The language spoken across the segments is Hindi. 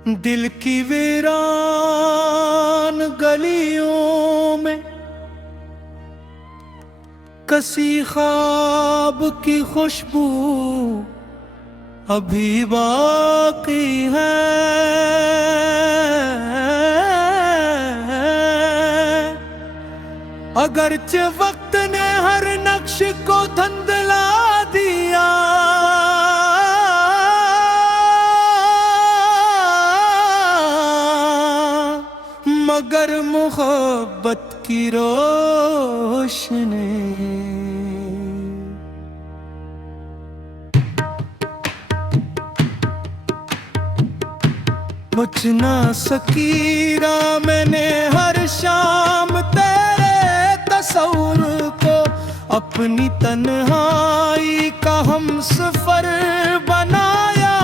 दिल की वीरान गलियों में कसी ख्वाब की खुशबू अभी बाकी है। अगरचे वक्त ने हर नक्श को धुंधला दिया, मगर मोहब्बत की रोशनी बुझ ना सकी। मैंने हर शाम तेरे तस्वुर को अपनी तन्हाई का हमसफर बनाया।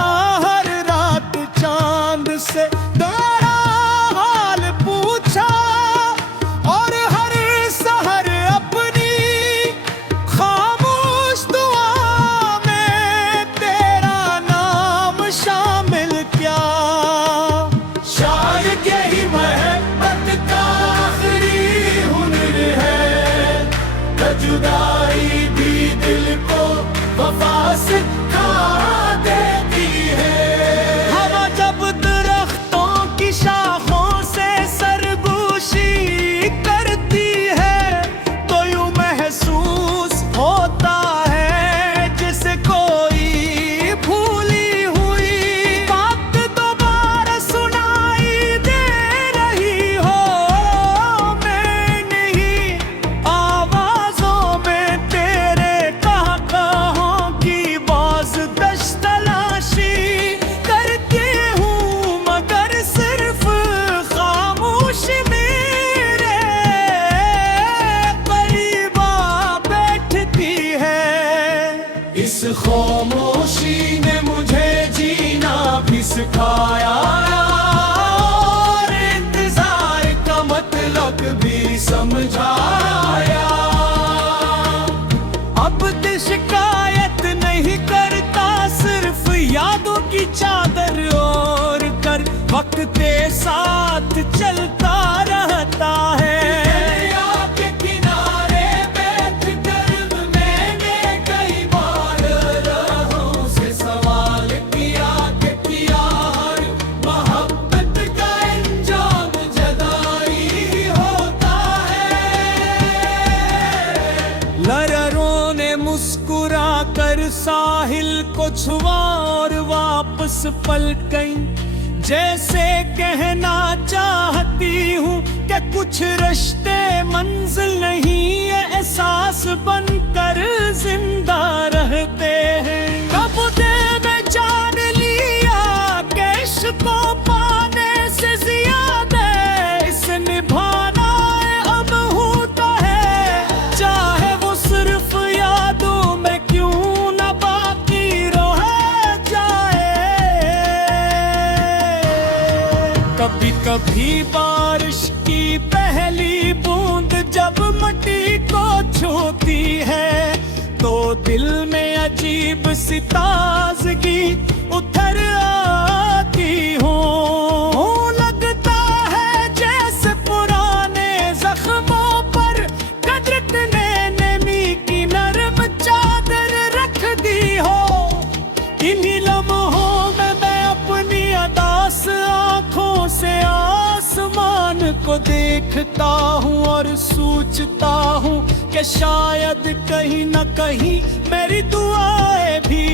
हर रात चांद से तेरा हाल पूछा और हर सहर अपनी खामोश दुआ में तेरा नाम शामिल किया। शायद यही मोहब्बत का आखिरी हुनर है, जुदाई भी दिल को वफा सिखा देती है। हवा जब दरख्तों की शाखों से सरगोशी करती है तो यूं महसूस होता है जिसे कोई भूली हुई बात दोबारा सुनाई दे रही हो। मैं नहीं आवाजों में तेरे कहां की बाज़दश तलाशी करती हूँ, मगर सिर्फ खामोश मेरे करीब आ बैठती है। इस खामोशी ने मुझे जीना भी सिखाया और इंतजार का मतलब भी समझाया। अब दिल शिकायत नहीं करता, सिर्फ यादों की चादर ओढ़ कर वक्त के साथ चलता रहता है। दरिया के किनारे बैठ कर मैंने कई बार राहों से सवाल किया कि क्या हर मोहब्बत का अंजाम जुदाई होता है। लहरों ने मुस्कुरा कर साहिल को छुआ और वापस पलट गई, जैसे कहना चाहती हूँ कि कुछ रिश्ते मंजिल नहीं ये एहसास बनकर जिंदा रहते हैं। कब दे में जान लिया कि इश्क को पाने से ज्यादा इसे निभाना अब होता है, चाहे वो सिर्फ यादों में क्यों न बाकी रह जाए। कभी कभी बारिश की पहली बूंद जब मिट्टी को छूती है तो दिल में अजीब सी ताजगी उतर आती हो। लगता है जैसे पुराने जख्मों पर कुदरत ने नमी की नरम चादर रख दी हो। इन्हीं लम्हों में मैं अपनी अदास आंखों से आसमान को देखता हूँ और सोचता हूँ कि शायद कहीं न कहीं मेरी दुआएं भी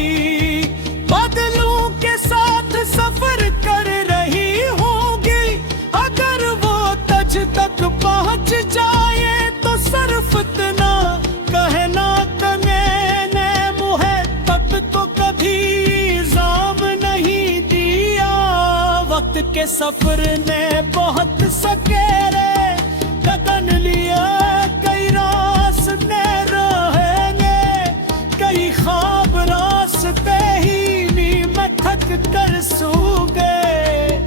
बादलों के साथ सफर कर रही होंगी। अगर वो तज तक पहुँच जाए तो सिर्फ इतना कहना कि मैंने मोहब्बत को कभी इल्जाम नहीं दिया। वक्त के सफर ने बहुत सकेरे गगन लिया, कई रास्ते रहेंगे, कई ख्वाब रास्ते ही में थक कर सो गए,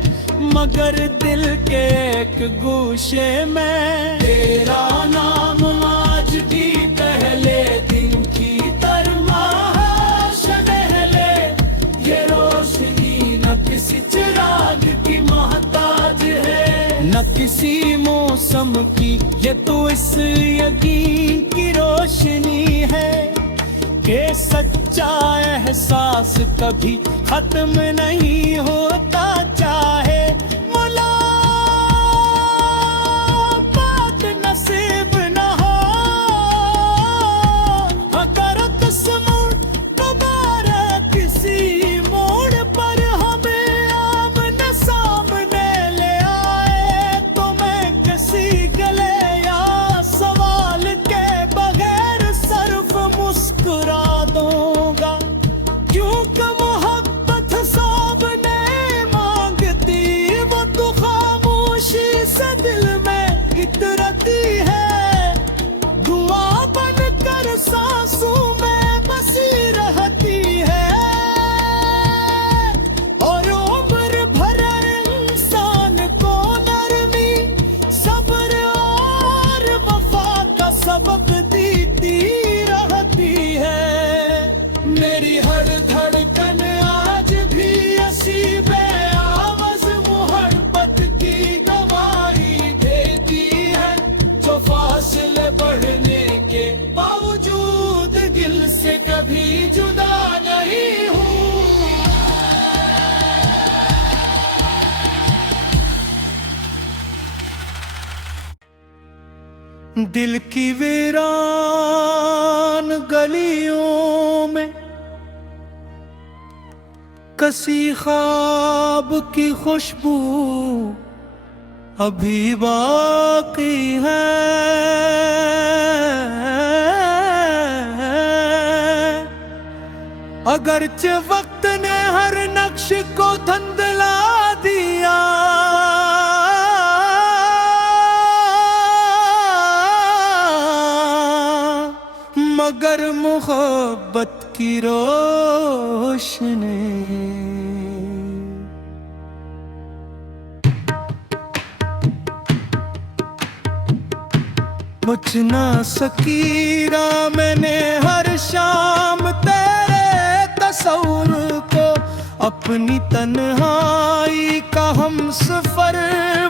मगर दिल के एक गोशे में तेरा नाम आज भी पहले दिन की तरह है। ये रोशनी न किसी चिराग की किसी मौसम की, ये तो इस यकीन की रोशनी है कि सच्चा एहसास कभी खत्म नहीं होता। चाहे मुलाकात नसीब न हो, अगर किस्मत दोबारा किसी मोड़ पर हमें आमने सामने ले आए, तो मैं किसी गले या सवाल के बगैर सिर्फ मुस्कुरा दूंगा। क्योंकि मोहब्बत सामने मांगती, वो तो खामोशी से दिल में इतरती है। दुआ बनकर सांसों में बसी रहती है, और उम्र भर इंसान को नरमी, सब्र और वफा का सबक देती रहती है। मेरी हर धड़कन आज भी असीबे आवाज़ मोहब्बत की गवाही देती है, जो फासले बढ़ने के बावजूद दिल से कभी जुदा नहीं हूँ। दिल की वीरान गलियों में कसी ख्वाब की खुशबू अभी बाकी है। अगरचे वक्त ने हर नक्श को धुंधला दिया, मगर मोहब्बत की रोशनी बुझ ना सकीरा। मैंने हर शाम तेरे तस्वुर को अपनी तन्हाई का हमसफर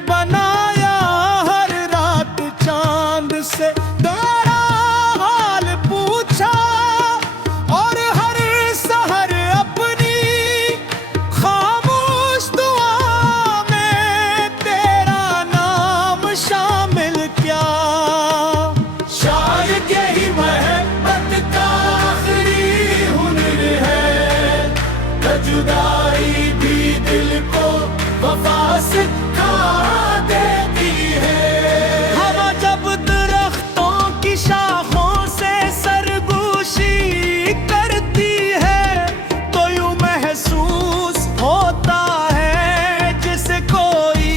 बनाया। हर रात चांद से तेरा हाल पूछा, और हर सहर अपनी खामोश दुआ में तेरा नाम शामिल किया। शायद यही मोहब्बत का आखिरी हुनर है, जुदाई भी दिल को वफा सिखा देती है। हवा जब दरख्तों की शाखों से सरगोशी करती है, तो यूं महसूस होता है जैसे कोई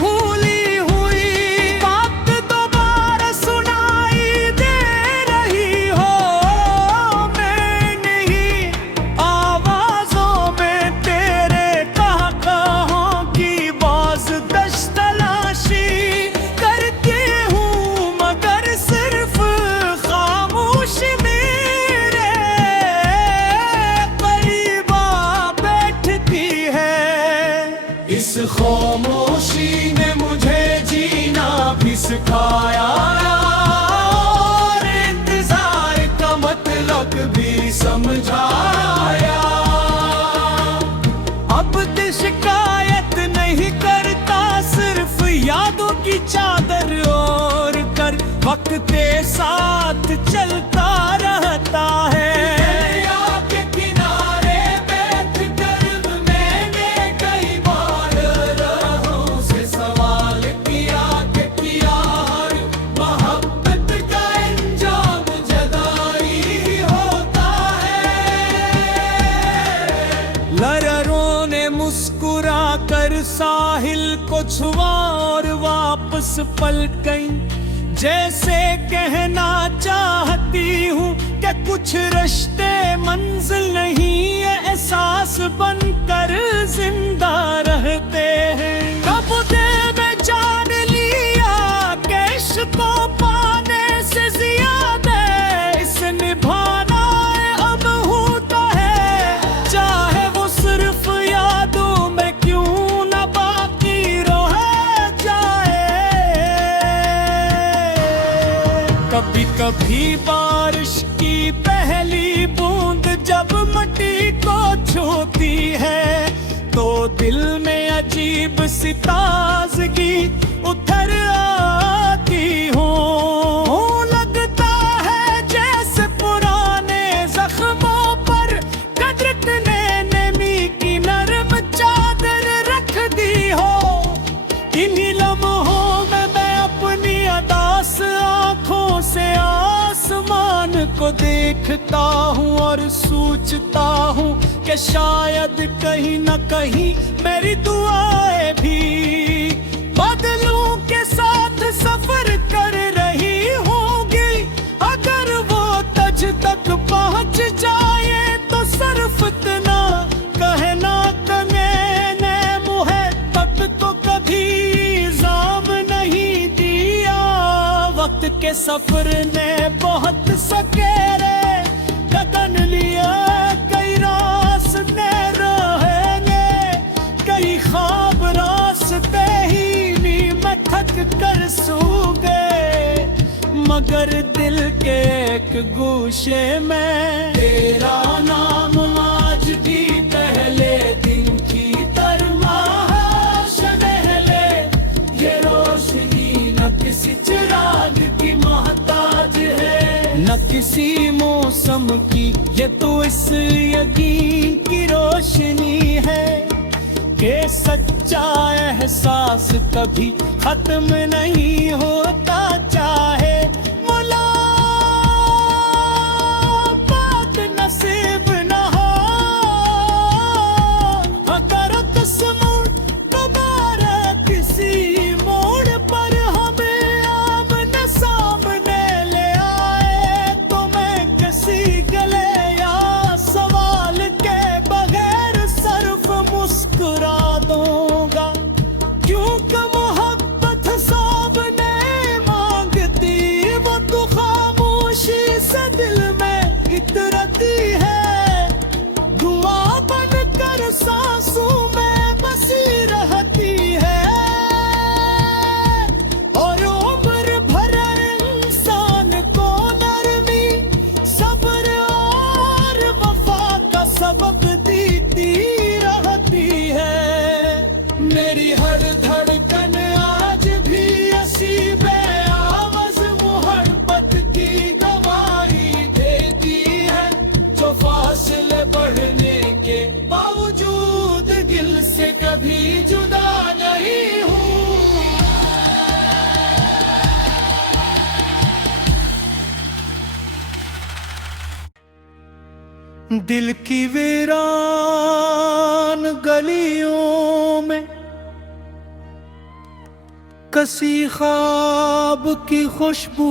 भूली हुई बात दोबारा सुनाई दे रही हो। मैं नहीं आवाजों में तेरे कहां की बाज दश तलाशी करती हूँ, मगर सिर्फ खामोश मेरे करीब आ बैठती है। इस खामोशी ने मुझे जीना भी सिखाया, और इंतजार का मतलब भी समझाया। अब दिल शिकायत नहीं करता, सिर्फ यादों की चादर ओढ़ कर वक्त साथ चलता रहता है। दरिया के किनारे बैठ कर मैंने कई बार राहों से सवाल किया कि किया हर मोहब्बत का अंजाम जुदाई होता है। लहरों ने मुस्कुरा कर साहिल को छुआ और वापस पलट गई, जैसे कहना चाहती हूँ कि कुछ रिश्ते मंजिल नहीं, एहसास बनकर जिंदा रहते हैं। कब दे में जान लिया कि इश्क को पाने से ज्यादा इसे निभाना अब होता है। चाहे वो सिर्फ यादों में क्यों न बाकी रह जाए, कभी बारिश की पहली बूंद जब मिट्टी को छूती है तो दिल में अजीब सी ताजगी उतर आती हूँ। लगता है जैसे पुराने जख्मों पर कदरत ने नमी की नरम चादर रख दी हो। इन्हीं लम्हों में मैं अपनी अदास आँखों से आसमान को देखता हूँ और सोचता हूँ कि शायद कहीं न कहीं मेरी दुआएं भी बादलों के साथ सफर कर रही होंगी। अगर वो तज तक पहुँच जाए तो सिर्फ इतना कहना कि मैंने मुहब्बत को कभी इल्जाम नहीं दिया। वक्त के सफर ने बहुत सकेरे गगन लिया, कई रास्ते रहेंगे, कई ख्वाब रास्ते ही में थक कर सो गए। मगर दिल के एक गोशे में तेरा नाम आज भी पहले दिन की तरह शहले। ये रोशनी न किसी चिराग की मोहताज है न किसी मौसम की, ये तो इस यकीन की रोशनी है कि सच्चा एहसास कभी खत्म नहीं होता। चाहे मुलाकात नसीब न हो, अगर किस्मत दोबारा किसी मोड़ पर हमें आमने सामने ले आए तो मैं किसी गले या सवाल के बगैर सिर्फ मुस्कुरा दूंगा। क्योंकि मोहब्बत सामने मांगती वो तो खामोशी से दिल में इतरती है। दुआ बनकर सांसों में बसी रहती है और उम्र भर इंसान को नरमी सब्र और वफा का सबक देती रहती है। मेरी हर धड़कन आज भी ऐसी बेआवाज़ मोहब्बत की गवाही देती है, जो फासले बढ़ने के बावजूद दिल से कभी जुदा नहीं हूँ। दिल की वीरान गलियों में कसी ख्वाब की खुशबू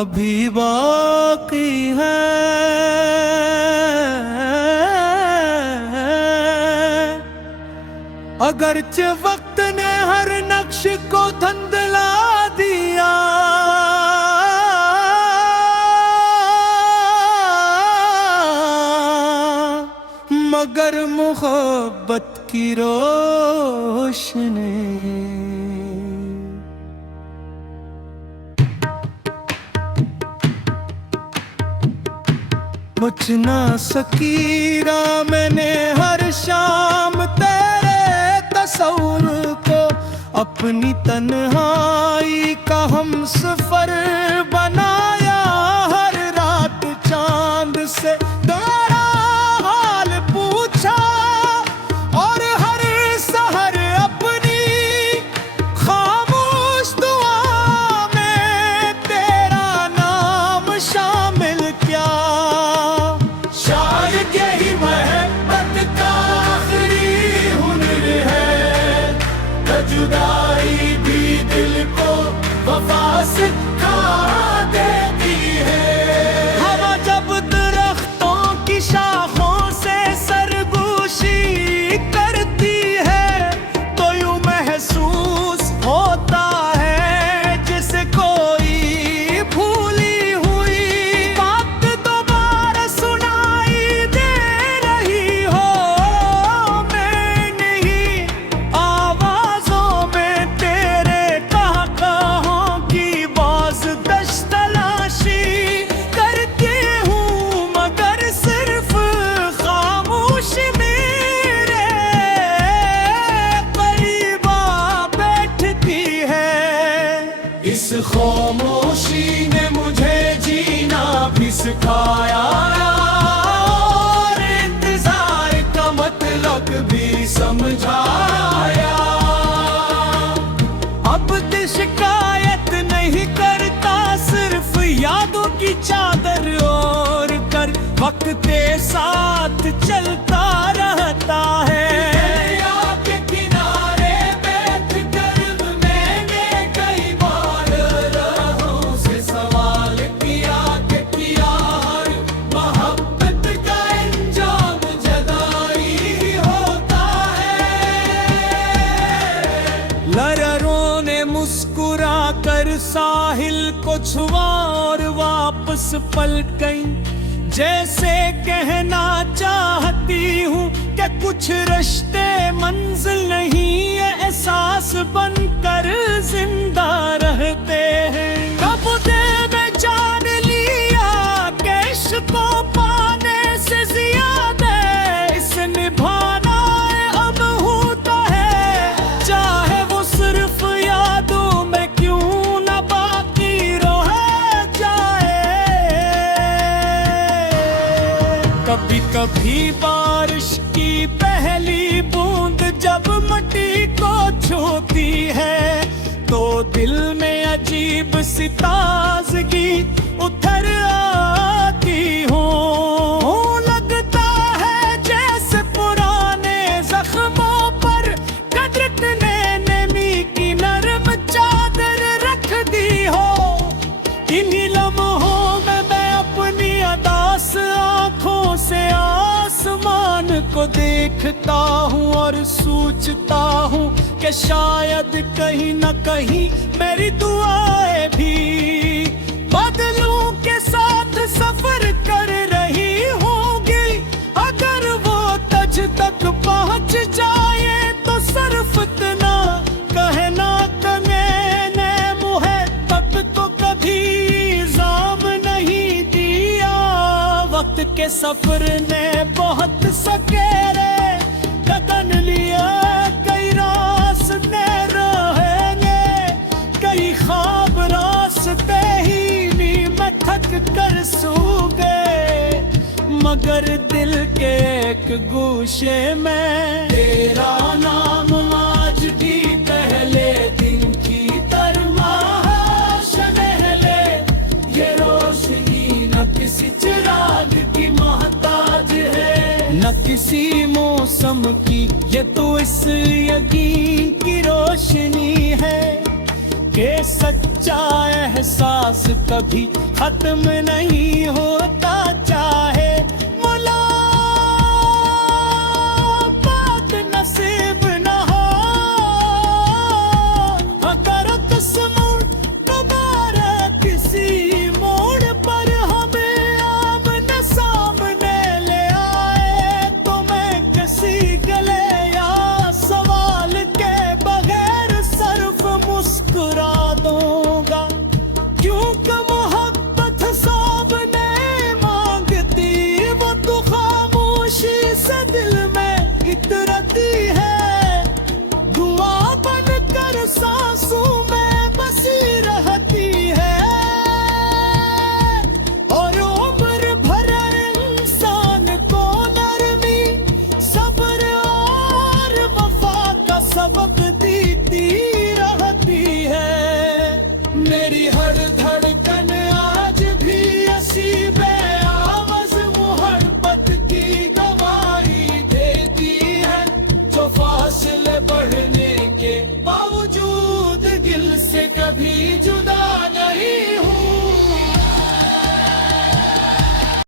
अभी बाकी है। अगरचे वक्त ने हर नक्श को धुंधला दिया, मगर मोहब्बत की रोशनी मुझ ना सकीरा। मैंने हर शाम तेरे तस्वुर को अपनी तन्हाई का हमसफर बनाया। हर रात चांद से तेरा हाल पूछा और हर सहर अपनी खामोश दुआ में तेरा नाम शामिल किया। शायद यही मोहब्बत का आखिरी हुनर है, जुदाई भी दिल को वफा सिखा देती है। हवा जब दरख्तों की शाखों से सरगोशी करती है तो यूं महसूस होता है जिसे कोई भूली हुई बात दोबारा सुनाई दे रही हो। मैं नहीं आवाजों में तक भी समझाया। अब दिल शिकायत नहीं करता, सिर्फ यादों की चादर ओढ़ कर वक्त के साथ चलता रहता है। दरिया के किनारे बैठ कर मैंने कई बार राहों से सवाल किया कि क्या मोहब्बत का अंजाम जुदाई होता है। लहरों ने मुस्कुरा कर साहिल को छुआ और वापस पलट गई, जैसे कहना चाहती हूँ कि कुछ रिश्ते मंजिल नहीं ये एहसास बनकर जिंदा रहते हैं। कब दे में जान लिया कि इश्क को पाने से ज्यादा इसे निभाना अब होता है, चाहे वो सिर्फ यादों में क्यों न बाकी रह जाए। कभी कभी बारिश की पहली बूंद जब मिट्टी को छूती है तो दिल में अजीब सी ताजगी उतर आती हो। लगता है जैसे पुराने जख्मों पर कुदरत ने नमी की नरम चादर रख दी हो। इन्हीं लम्हों में मैं अपनी अदास आंखों से आसमान को देखता हूँ और सोचता हूँ कि शायद कहीं न कहीं मेरी दुआएं भी बादलों के साथ सफर कर रही होंगी। अगर वो तज तक पहुँच जाए तो सिर्फ इतना कहना कि मैंने मुहब्बत को कभी इल्जाम नहीं दिया। वक्त के सफर ने बहुत सकेरे कदम लिया, कई रास्ते रहेंगे, कई ख्वाब रास्ते ही में थक कर सो गए, मगर दिल के एक गोशे में तेरा नाम आज भी पहले दिन की तरह शनहले। ये रोशनी न किसी चिराग की मोहताज है, न किसी मौसम की, ये तो इस यकीन की रोशनी है कि सच्चा एहसास कभी खत्म नहीं होता। चाहे